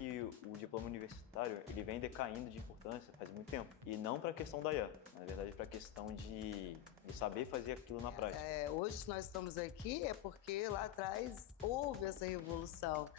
que o diploma universitário ele vem decaindo de importância faz muito tempo. E não para a questão da IA, na verdade para a questão de saber fazer aquilo na prática. Hoje, se nós estamos aqui, é porque lá atrás houve essa revolução.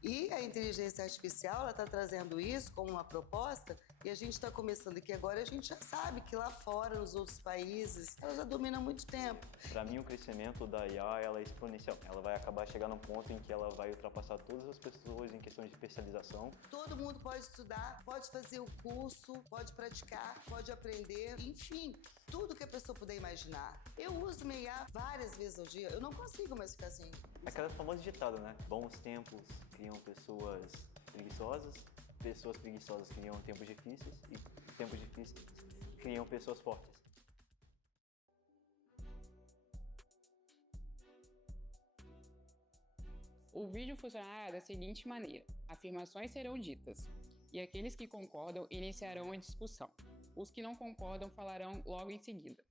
E a inteligência artificial está trazendo isso como uma proposta, e a gente está começando aqui agora, a gente já sabe que lá fora, nos outros países, ela já domina há muito tempo. Para mim, o crescimento da IA ela é exponencial. Ela vai acabar chegando num ponto em que ela vai ultrapassar todas as pessoas em questão de especialização. Todo mundo pode estudar, pode fazer o curso, pode praticar, pode aprender, enfim, tudo que a pessoa puder imaginar. Eu uso minha IA várias vezes ao dia, eu não consigo mais ficar assim. É aquela famosa ditada, né? Bons tempos criam pessoas preguiçosas criam tempos difíceis e tempos difíceis criam pessoas fortes. O vídeo funcionará da seguinte maneira: afirmações serão ditas, e aqueles que concordam iniciarão a discussão. Os que não concordam falarão logo em seguida.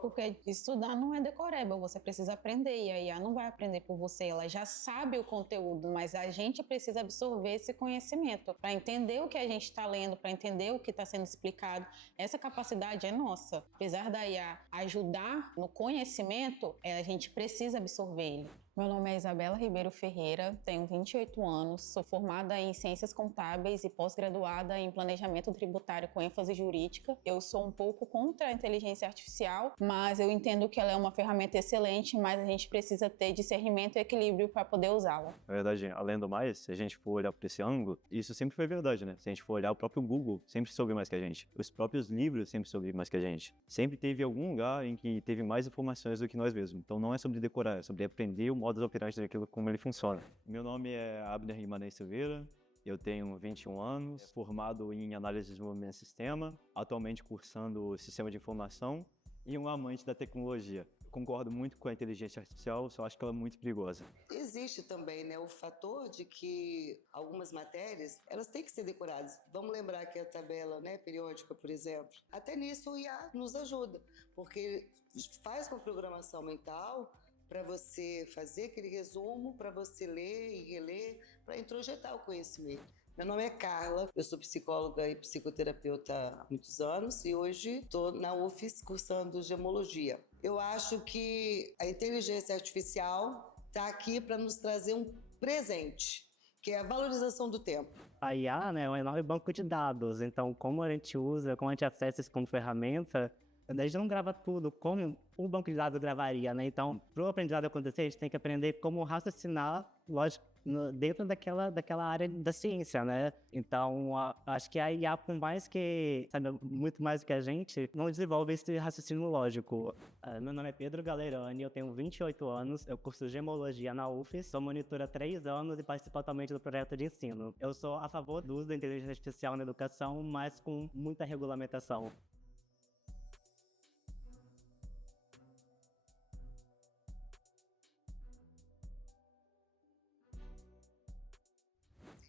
Porque estudar não é decoreba, você precisa aprender e a IA não vai aprender por você, ela já sabe o conteúdo, mas a gente precisa absorver esse conhecimento para entender o que a gente está lendo, para entender o que está sendo explicado. Essa capacidade é nossa. Apesar da IA ajudar no conhecimento, a gente precisa absorver ele. Meu nome é Isabela Ribeiro Ferreira, tenho 28 anos, sou formada em Ciências Contábeis e pós-graduada em Planejamento Tributário com ênfase jurídica. Eu sou um pouco contra a inteligência artificial, mas eu entendo que ela é uma ferramenta excelente, mas a gente precisa ter discernimento e equilíbrio para poder usá-la. Na verdade, além do mais, se a gente for olhar por esse ângulo, isso sempre foi verdade, né? Se a gente for olhar, o próprio Google sempre soube mais que a gente. Os próprios livros sempre souberam mais que a gente. Sempre teve algum lugar em que teve mais informações do que nós mesmos. Então não é sobre decorar, é sobre aprender o modo operante daquilo, como ele funciona. Meu nome é Abner Rimanei Silveira, eu tenho 21 anos, formado em análise de desenvolvimento de sistema, atualmente cursando sistema de informação e um amante da tecnologia. Concordo muito com a inteligência artificial, só acho que ela é muito perigosa. Existe também, né, o fator de que algumas matérias, elas têm que ser decoradas. Vamos lembrar que a tabela, né, periódica, por exemplo, até nisso o IA nos ajuda, porque faz uma programação mental para você fazer aquele resumo, para você ler e reler, para introjetar o conhecimento. Meu nome é Carla, eu sou psicóloga e psicoterapeuta há muitos anos e hoje estou na UFES cursando gemologia. Eu acho que a inteligência artificial está aqui para nos trazer um presente, que é a valorização do tempo. A IA, né, é um enorme banco de dados, então como a gente usa, como a gente acessa isso como ferramenta, a gente não grava tudo como um banco de dados gravaria, né? Então, para o aprendizado acontecer, a gente tem que aprender como raciocinar, lógico, dentro daquela área da ciência, né? Então, acho que a IA, por mais que sabe muito mais do que a gente, não desenvolve esse raciocínio lógico. Meu nome é Pedro Galerani, eu tenho 28 anos, eu curso gemologia na UFES, sou monitor há 3 anos e participo atualmente do projeto de ensino. Eu sou a favor do uso da inteligência artificial na educação, mas com muita regulamentação.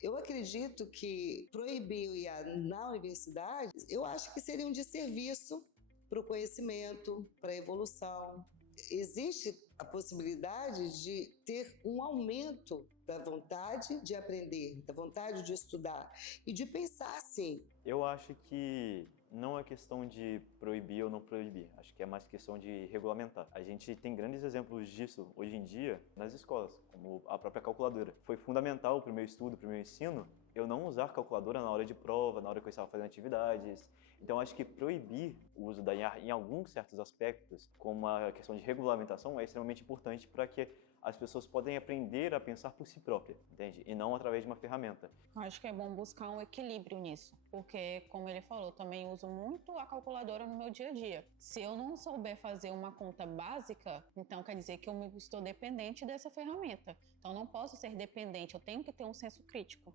Eu acredito que proibir o IA na universidade, eu acho que seria um desserviço para o conhecimento, para a evolução. Existe a possibilidade de ter um aumento da vontade de aprender, da vontade de estudar e de pensar assim. Eu acho que não é questão de proibir ou não proibir, acho que é mais questão de regulamentar. A gente tem grandes exemplos disso hoje em dia nas escolas, como a própria calculadora. Foi fundamental para o meu estudo, para o meu ensino, eu não usar calculadora na hora de prova, na hora que eu estava fazendo atividades. Então acho que proibir o uso da IA em alguns certos aspectos, como a questão de regulamentação, é extremamente importante para que as pessoas podem aprender a pensar por si própria, entende? E não através de uma ferramenta. Eu acho que é bom buscar um equilíbrio nisso, porque, como ele falou, eu também uso muito a calculadora no meu dia a dia. Se eu não souber fazer uma conta básica, então quer dizer que eu estou dependente dessa ferramenta. Então não posso ser dependente, eu tenho que ter um senso crítico.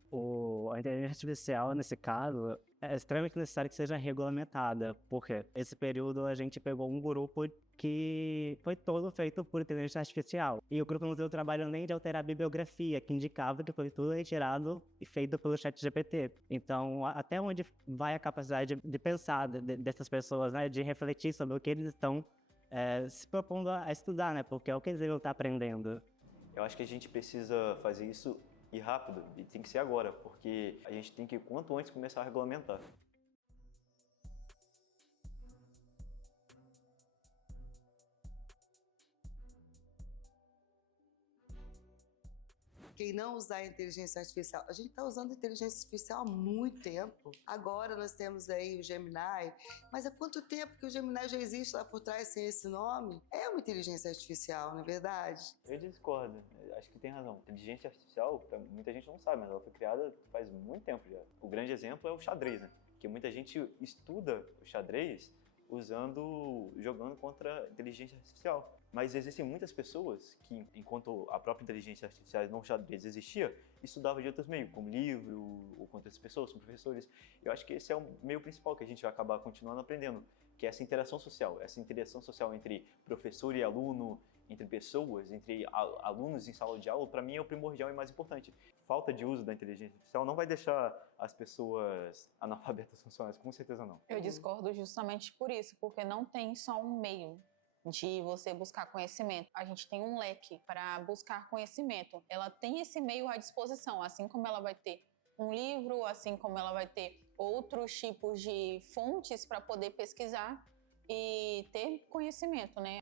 A inteligência artificial, nesse caso, é extremamente necessário que seja regulamentada, porque esse período a gente pegou um grupo que foi todo feito por inteligência artificial. E o grupo não deu trabalho nem de alterar a bibliografia, que indicava que foi tudo retirado e feito pelo ChatGPT. Então, até onde vai a capacidade de pensar dessas pessoas, né? De refletir sobre o que eles estão se propondo a estudar, né? Porque é o que eles devem estar aprendendo. Eu acho que a gente precisa fazer isso e rápido, e tem que ser agora, porque a gente tem que, quanto antes, começar a regulamentar. Quem não usar a inteligência artificial, a gente está usando a inteligência artificial há muito tempo. Agora nós temos aí o Gemini, mas há quanto tempo que o Gemini já existe lá por trás sem esse nome? É uma inteligência artificial, não é verdade? Eu discordo, acho que tem razão. Inteligência artificial, muita gente não sabe, mas ela foi criada faz muito tempo já. O grande exemplo é o xadrez, né? Que muita gente estuda o xadrez jogando contra a inteligência artificial. Mas existem muitas pessoas que, enquanto a própria inteligência artificial no xadrez existia, estudavam de outros meios, como livro, ou com outras pessoas, com professores. Eu acho que esse é o meio principal que a gente vai acabar continuando aprendendo, que é essa interação social entre professor e aluno, entre pessoas, entre alunos em sala de aula, para mim é o primordial e mais importante. Falta de uso da inteligência artificial não vai deixar as pessoas analfabetas funcionais, com certeza não. Eu discordo justamente por isso, porque não tem só um meio de você buscar conhecimento. A gente tem um leque para buscar conhecimento. Ela tem esse meio à disposição, assim como ela vai ter um livro, assim como ela vai ter outros tipos de fontes para poder pesquisar e ter conhecimento, né?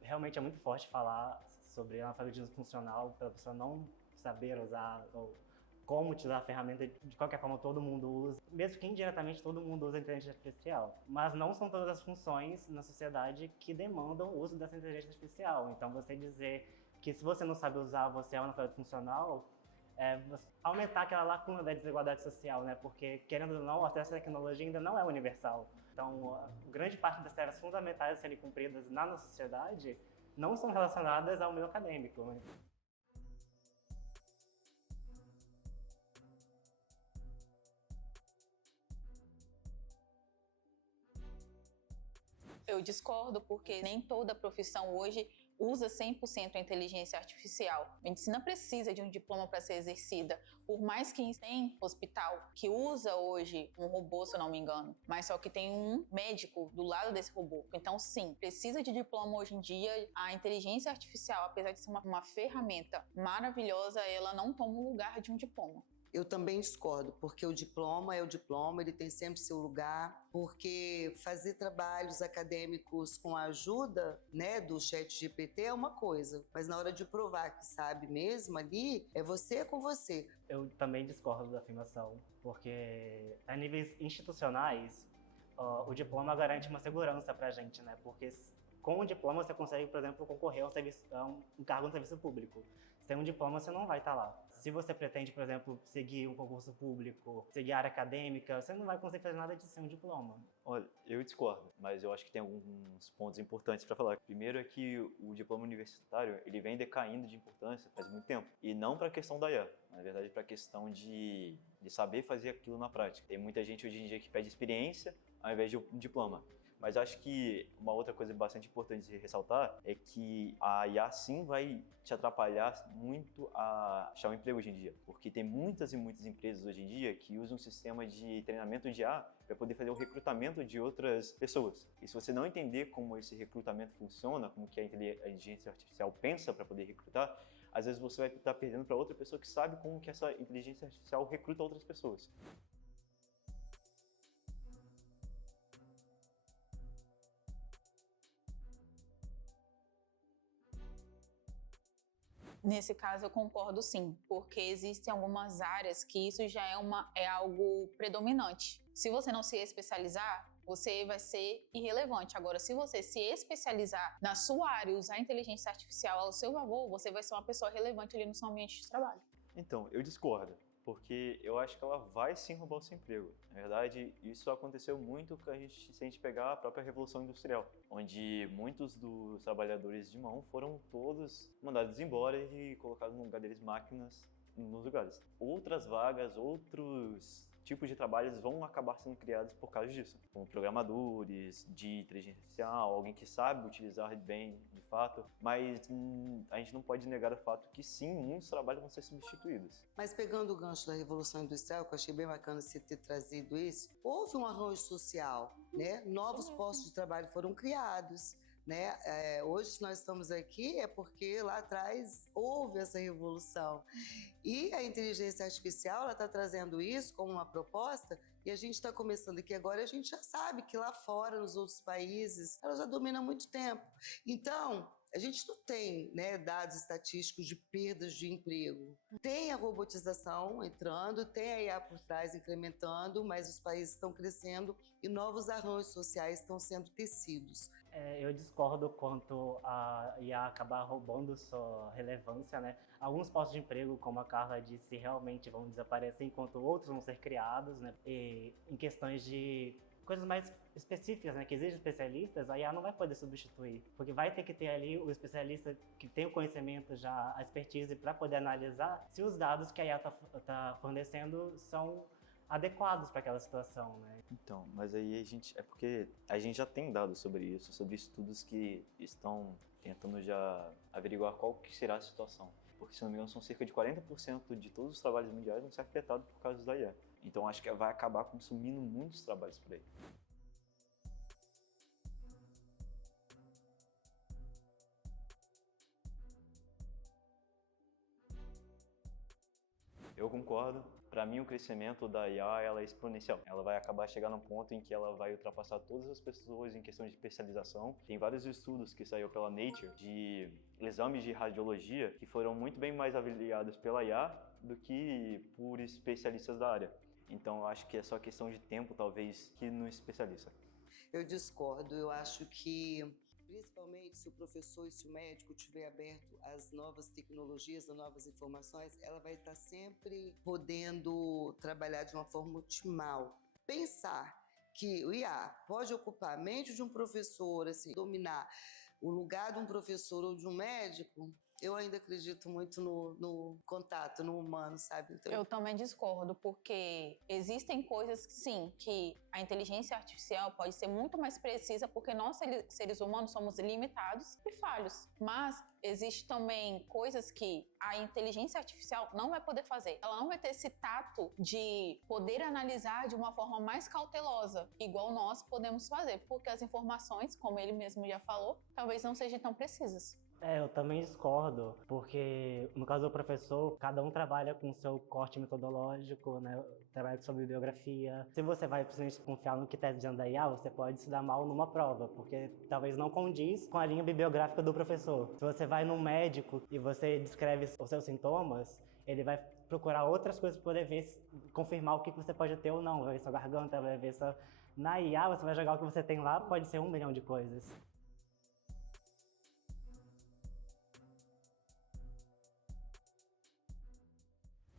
Realmente é muito forte falar sobre analfabetismo funcional, pela pessoa não saber usar ou como utilizar a ferramenta. De qualquer forma, todo mundo usa, mesmo que indiretamente todo mundo usa a inteligência artificial. Mas não são todas as funções na sociedade que demandam o uso dessa inteligência artificial. Então, você dizer que se você não sabe usar, você é um analfabeto funcional, aumentar aquela lacuna da desigualdade social, né? Porque, querendo ou não, o acesso à tecnologia ainda não é universal. Então, grande parte das tarefas fundamentais a serem cumpridas na nossa sociedade não são relacionadas ao meio acadêmico, né? Eu discordo, porque nem toda profissão hoje usa 100% a inteligência artificial. A medicina precisa de um diploma para ser exercida. Por mais que tem hospital que usa hoje um robô, se eu não me engano, mas só que tem um médico do lado desse robô. Então, sim, precisa de diploma hoje em dia. A inteligência artificial, apesar de ser uma ferramenta maravilhosa, ela não toma o lugar de um diploma. Eu também discordo, porque o diploma é o diploma, ele tem sempre seu lugar, porque fazer trabalhos acadêmicos com a ajuda, né, do ChatGPT é uma coisa, mas na hora de provar que sabe mesmo ali, é você com você. Eu também discordo da afirmação, porque a níveis institucionais, o diploma garante uma segurança pra gente, né? Porque com o diploma você consegue, por exemplo, concorrer a um cargo no serviço público. Sem um diploma você não vai estar lá. Se você pretende, por exemplo, seguir um concurso público, seguir a área acadêmica, você não vai conseguir fazer nada de sem um diploma. Olha, eu discordo, mas eu acho que tem alguns pontos importantes para falar. Primeiro é que o diploma universitário, ele vem decaindo de importância faz muito tempo. E não para a questão da IA, na verdade para a questão de saber fazer aquilo na prática. Tem muita gente hoje em dia que pede experiência ao invés de um diploma. Mas acho que uma outra coisa bastante importante de ressaltar é que a IA sim vai te atrapalhar muito a achar um emprego hoje em dia. Porque tem muitas e muitas empresas hoje em dia que usam um sistema de treinamento de IA para poder fazer o recrutamento de outras pessoas. E se você não entender como esse recrutamento funciona, como que a inteligência artificial pensa para poder recrutar, às vezes você vai estar perdendo para outra pessoa que sabe como que essa inteligência artificial recruta outras pessoas. Nesse caso, eu concordo sim, porque existem algumas áreas que isso já é algo predominante. Se você não se especializar, você vai ser irrelevante. Agora, se você se especializar na sua área e usar a inteligência artificial ao seu favor, você vai ser uma pessoa relevante ali no seu ambiente de trabalho. Então, eu discordo, porque eu acho que ela vai sim roubar o seu emprego. Na verdade, isso aconteceu muito se a gente pegar a própria Revolução Industrial, onde muitos dos trabalhadores de mão foram todos mandados embora e colocados no lugar deles máquinas nos lugares. Outras vagas, outros tipos de trabalhos vão acabar sendo criados por causa disso, como programadores de inteligência artificial, alguém que sabe utilizar bem de fato, mas a gente não pode negar o fato que sim, muitos trabalhos vão ser substituídos. Mas pegando o gancho da Revolução Industrial, que eu achei bem bacana você ter trazido isso, houve um arranjo social, né? Novos postos de trabalho foram criados, né? Hoje, se nós estamos aqui, é porque lá atrás houve essa revolução. E a inteligência artificial está trazendo isso como uma proposta, e a gente está começando aqui agora, a gente já sabe que lá fora, nos outros países, ela já domina há muito tempo. Então, a gente não tem, né, dados estatísticos de perdas de emprego. Tem a robotização entrando, tem a IA por trás incrementando, mas os países estão crescendo e novos arranjos sociais estão sendo tecidos. Eu discordo quanto a IA acabar roubando sua relevância, né? Alguns postos de emprego, como a Carla disse, realmente vão desaparecer, enquanto outros vão ser criados, né? E em questões de coisas mais específicas, né, que exigem especialistas, a IA não vai poder substituir, porque vai ter que ter ali o especialista que tem o conhecimento já, a expertise para poder analisar se os dados que a IA tá fornecendo são adequados para aquela situação, né? Então, mas aí é porque a gente já tem dados sobre isso, sobre estudos que estão tentando já averiguar qual que será a situação. Porque, se não me engano, são cerca de 40% de todos os trabalhos mundiais vão ser afetados por causa da IA. Então, acho que vai acabar consumindo muitos trabalhos por aí. Eu concordo. Para mim, o crescimento da IA ela é exponencial. Ela vai acabar chegando num ponto em que ela vai ultrapassar todas as pessoas em questão de especialização. Tem vários estudos que saíram pela Nature de exames de radiologia que foram muito bem mais avaliados pela IA do que por especialistas da área. Então, eu acho que é só questão de tempo, talvez, que no especialista. Eu discordo. Eu acho que, principalmente se o professor e se o médico tiver aberto às novas tecnologias, às novas informações, ela vai estar sempre podendo trabalhar de uma forma otimal. Pensar que o IA pode ocupar a mente de um professor, assim, dominar o lugar de um professor ou de um médico, eu ainda acredito muito no contato, no humano, sabe? Então, Eu também discordo, porque existem coisas, sim, que a inteligência artificial pode ser muito mais precisa, porque nós, seres humanos, somos limitados e falhos. Mas existe também coisas que a inteligência artificial não vai poder fazer. Ela não vai ter esse tato de poder analisar de uma forma mais cautelosa, igual nós podemos fazer, porque as informações, como ele mesmo já falou, talvez não sejam tão precisas. Eu também discordo, porque no caso do professor, cada um trabalha com o seu corte metodológico, né? Trabalha com sua bibliografia. Se você vai precisamente confiar no que está dizendo da IA, você pode se dar mal numa prova, porque talvez não condiz com a linha bibliográfica do professor. Se você vai num médico e você descreve os seus sintomas, ele vai procurar outras coisas para poder ver, confirmar o que você pode ter ou não. Vai ver sua garganta, vai ver sua... Na IA, você vai jogar o que você tem lá, pode ser 1 milhão de coisas.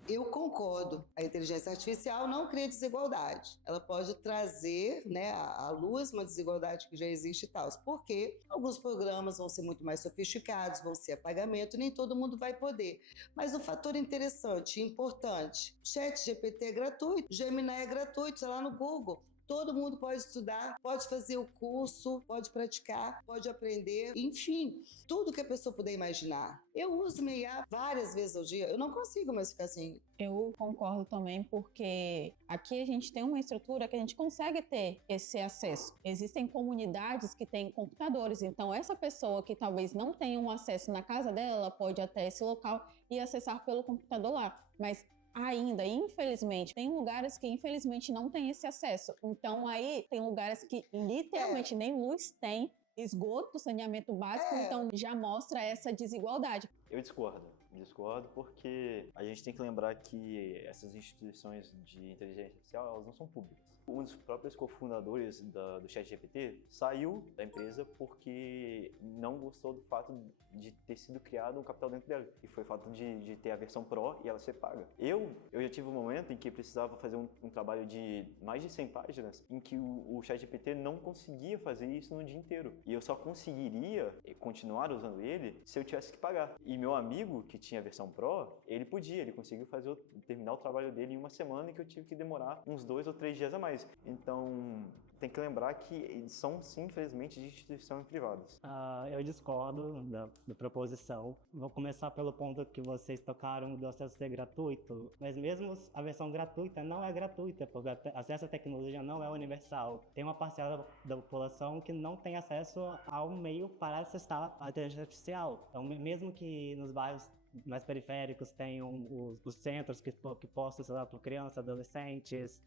eu concordo. A inteligência artificial não cria desigualdade. Ela pode trazer, né, à luz uma desigualdade que já existe e tal. Porque alguns programas vão ser muito mais sofisticados, vão ser a pagamento, nem todo mundo vai poder. Mas um fator interessante e importante, ChatGPT é gratuito, Gemini é gratuito, está lá no Google. Todo mundo pode estudar, pode fazer o curso, pode praticar, pode aprender, enfim, tudo que a pessoa puder imaginar. Eu uso minha IA várias vezes ao dia, eu não consigo mais ficar assim. Eu concordo também, porque aqui a gente tem uma estrutura que a gente consegue ter esse acesso. Existem comunidades que têm computadores, então essa pessoa que talvez não tenha um acesso na casa dela, pode ir até esse local e acessar pelo computador lá. Mas ainda, infelizmente, tem lugares que infelizmente não tem esse acesso. Então aí tem lugares que literalmente nem luz tem, esgoto, saneamento básico, então já mostra essa desigualdade. Eu discordo porque a gente tem que lembrar que essas instituições de inteligência artificial, elas não são públicas. Um dos próprios cofundadores do ChatGPT saiu da empresa porque não gostou do fato de ter sido criado um capital dentro dela. E foi o fato de ter a versão Pro e ela ser paga. Eu já tive um momento em que precisava fazer um trabalho de mais de 100 páginas, em que o ChatGPT não conseguia fazer isso no dia inteiro. E eu só conseguiria continuar usando ele se eu tivesse que pagar. E meu amigo, que tinha a versão Pro, ele conseguiu terminar o trabalho dele em uma semana, e que eu tive que demorar uns 2 ou 3 dias a mais. Então, tem que lembrar que eles são, sim, infelizmente, de instituições privadas. Eu discordo da proposição. Vou começar pelo ponto que vocês tocaram do acesso ser gratuito, mas mesmo a versão gratuita não é gratuita, porque acesso à tecnologia não é universal. Tem uma parcela da população que não tem acesso ao meio para acessar a inteligência artificial. Então, mesmo que nos bairros mais periféricos tenham os centros que possam ser para crianças, adolescentes,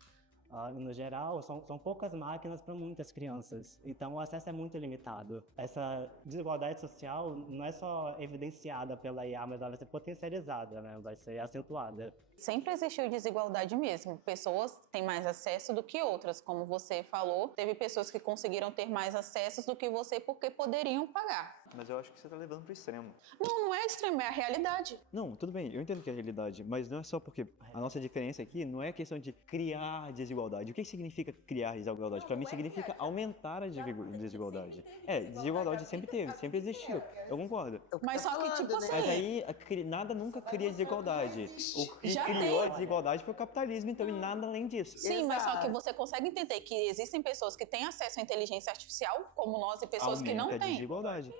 no geral, são poucas máquinas para muitas crianças. Então, o acesso é muito limitado. Essa desigualdade social não é só evidenciada pela IA, mas ela vai ser potencializada, né? Vai ser acentuada. Sempre existiu desigualdade mesmo. Pessoas têm mais acesso do que outras. Como você falou, teve pessoas que conseguiram ter mais acessos do que você porque poderiam pagar. Mas eu acho que você está levando para o extremo. Não é extremo, é a realidade. Não, tudo bem, eu entendo que é a realidade, mas não é só porque a nossa diferença aqui não é questão de criar desigualdade. O que significa criar desigualdade? Para mim significa aumentar a desigualdade. Desigualdade sempre teve, sempre existiu, eu concordo. Mas só que, tipo assim... Mas aí, nada nunca cria desigualdade. O que criou a desigualdade foi o capitalismo, então, e nada além disso. Sim, mas só que você consegue entender que existem pessoas que têm acesso à inteligência artificial, como nós, e pessoas que não Aumenta a têm. desigualdade.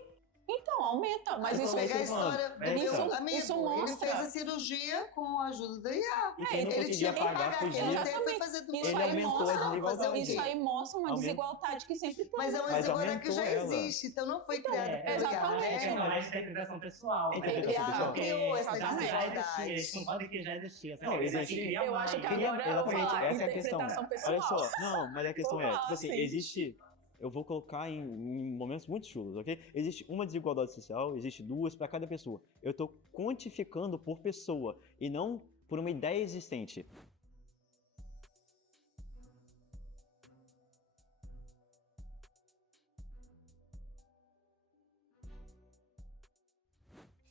Então, aumenta, mas isso... Pegar a história do meu amigo, isso ele mostra. fez a cirurgia com a ajuda da IA. E quem não Ele conseguia tinha que pagar, quem não podia. teve foi fazer do Ele aumentou a desigualdade. Isso aí mostra uma desigualdade que sempre tem. Mas é uma Mas desigualdade que já aumentou ela. existe, então não foi criada pela IA, exatamente. né? mais de interpretação pessoal. Ela criou essa Exatamente. desigualdade. Que já existia. Não, existe. Eu acho que agora eu vou Exatamente, falar essa é a questão. interpretação pessoal. Olha só, não, mas a questão é, tipo assim, Sim. existe... Eu vou colocar em momentos muito chulos, ok? Existe uma desigualdade social, existe 2 para cada pessoa. Eu estou quantificando por pessoa e não por uma ideia existente.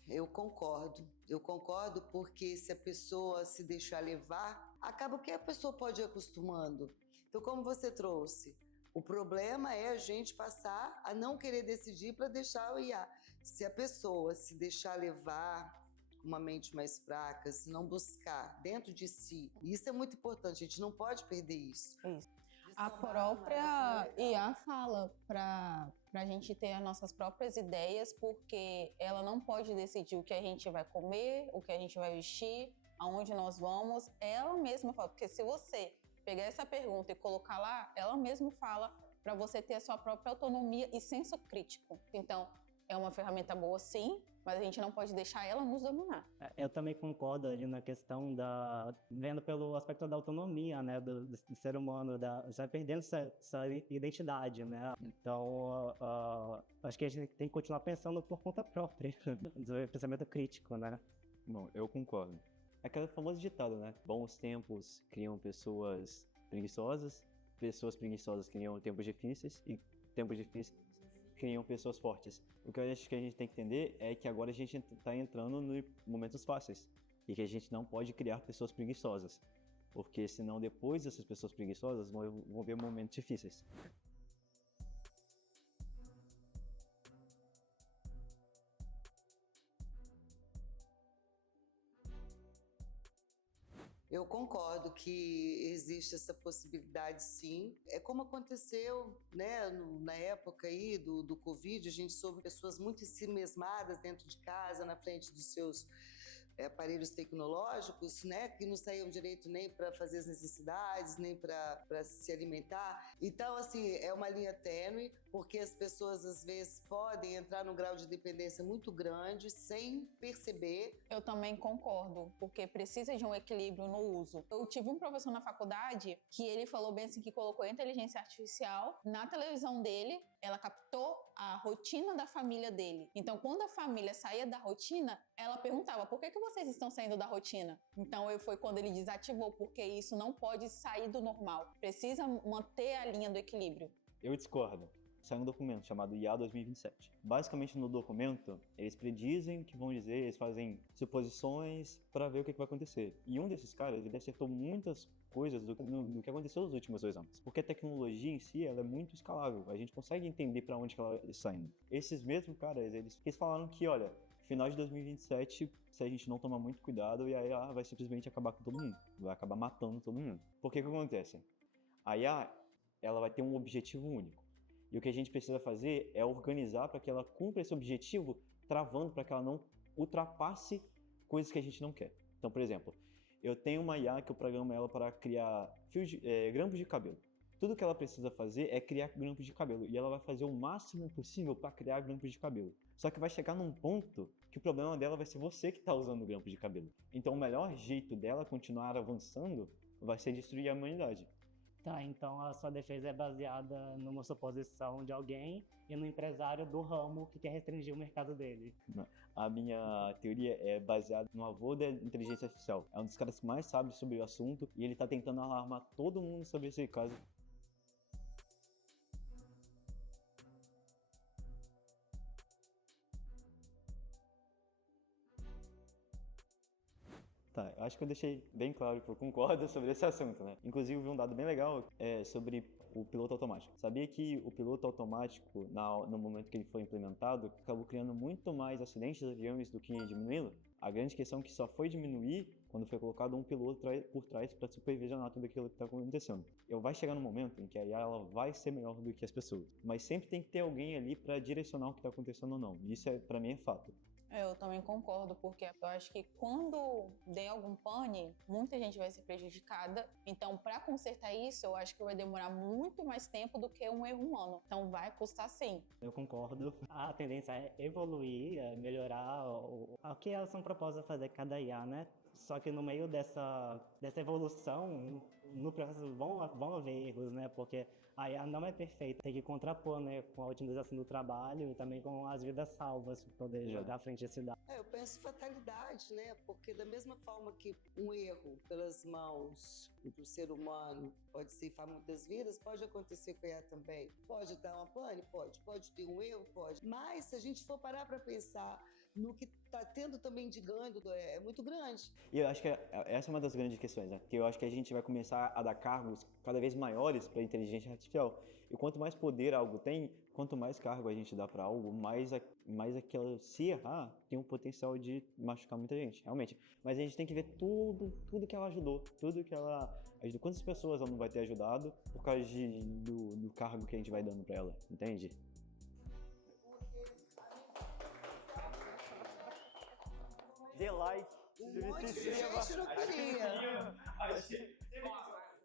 Eu concordo porque se a pessoa se deixar levar, acaba que a pessoa pode ir acostumando. Então, como você trouxe, o problema é a gente passar a não querer decidir para deixar o IA. Se a pessoa se deixar levar com uma mente mais fraca, se não buscar dentro de si, isso é muito importante, a gente não pode perder isso. A própria IA fala para a gente ter as nossas próprias ideias, porque ela não pode decidir o que a gente vai comer, o que a gente vai vestir, aonde nós vamos. Ela mesma fala, porque se você pegar essa pergunta e colocar lá, ela mesma fala para você ter a sua própria autonomia e senso crítico. Então, é uma ferramenta boa, sim, mas a gente não pode deixar ela nos dominar. Eu também concordo ali na questão vendo pelo aspecto da autonomia, né, do ser humano, você vai perdendo essa identidade, né? Então, acho que a gente tem que continuar pensando por conta própria, do pensamento crítico, né? Bom, eu concordo. É aquele famoso ditado, né? Bons tempos criam pessoas preguiçosas criam tempos difíceis e tempos difíceis criam pessoas fortes. O que eu acho que a gente tem que entender é que agora a gente está entrando em momentos fáceis e que a gente não pode criar pessoas preguiçosas, porque senão depois essas pessoas preguiçosas vão ver momentos difíceis. Eu concordo que existe essa possibilidade, sim. É como aconteceu, né, na época aí do Covid, a gente soube pessoas muito ensimesmadas dentro de casa, na frente dos seus aparelhos tecnológicos, né, que não saíam direito nem para fazer as necessidades, nem para se alimentar. Então, assim, é uma linha tênue, porque as pessoas, às vezes, podem entrar num grau de dependência muito grande, sem perceber. Eu também concordo, porque precisa de um equilíbrio no uso. Eu tive um professor na faculdade que ele falou bem assim, que colocou a inteligência artificial na televisão dele, ela captou a rotina da família dele. Então, quando a família saía da rotina, ela perguntava, por que vocês estão saindo da rotina? Então, foi quando ele desativou, porque isso não pode sair do normal. Precisa manter a linha do equilíbrio. Eu discordo. Saiu um documento chamado IA 2027. Basicamente, no documento, eles predizem o que vão dizer, eles fazem suposições para ver o que vai acontecer. E um desses caras, ele acertou muitas coisas do que aconteceu nos últimos 2 anos. Porque a tecnologia em si, ela é muito escalável. A gente consegue entender para onde que ela está indo. Esses mesmos caras, eles falaram que, olha, final de 2027, se a gente não tomar muito cuidado, a IA vai simplesmente acabar com todo mundo. Vai acabar matando todo mundo. Por que acontece? A IA, ela vai ter um objetivo único. E o que a gente precisa fazer é organizar para que ela cumpra esse objetivo, travando para que ela não ultrapasse coisas que a gente não quer. Então, por exemplo, eu tenho uma IA que eu programo ela para criar grampos de cabelo. Tudo que ela precisa fazer é criar grampos de cabelo. E ela vai fazer o máximo possível para criar grampos de cabelo. Só que vai chegar num ponto que o problema dela vai ser você que está usando o grampo de cabelo. Então, o melhor jeito dela continuar avançando vai ser destruir a humanidade. Tá, então a sua defesa é baseada numa suposição de alguém e no empresário do ramo que quer restringir o mercado dele. Não. A minha teoria é baseada no avô da inteligência artificial. É um dos caras que mais sabe sobre o assunto e ele tá tentando alarmar todo mundo sobre esse caso. Tá, eu acho que eu deixei bem claro que eu concordo sobre esse assunto, né? Inclusive, eu vi um dado bem legal sobre o piloto automático. Sabia que o piloto automático, no momento que ele foi implementado, acabou criando muito mais acidentes de aviões do que diminuindo? A grande questão é que só foi diminuir quando foi colocado um piloto por trás para supervisionar tudo aquilo que está acontecendo. Vai chegar no momento em que a IA ela vai ser melhor do que as pessoas, mas sempre tem que ter alguém ali para direcionar o que está acontecendo ou não. Isso, para mim, é fato. Eu também concordo, porque eu acho que quando der algum pane, muita gente vai ser prejudicada. Então, para consertar isso, eu acho que vai demorar muito mais tempo do que um erro humano. Então, vai custar sim. Eu concordo. A tendência é evoluir, é melhorar o que elas são propostas a fazer cada IA, né? Só que no meio dessa evolução, no processo vão haver erros, né? Porque a IA não é perfeita. Tem que contrapor, né? Com a otimização do trabalho e também com as vidas salvas para poder jogar à frente desse dado. Eu penso fatalidade, né? Porque da mesma forma que um erro pelas mãos do ser humano pode ceifar muitas vidas, pode acontecer com a IA também. Pode dar uma pane? Pode. Pode ter um erro? Pode. Mas se a gente for parar para pensar no que está tendo também de ganho, é muito grande. E eu acho que essa é uma das grandes questões, né? Porque eu acho que a gente vai começar a dar cargos cada vez maiores para a inteligência artificial. E quanto mais poder algo tem, quanto mais cargo a gente dá para algo, mais aquela, se errar, tem um potencial de machucar muita gente, realmente. Mas a gente tem que ver tudo que ela ajudou, tudo que ela ajudou. Quantas pessoas ela não vai ter ajudado por causa do cargo que a gente vai dando para ela, entende? Dê like. Um monte de gente não queria.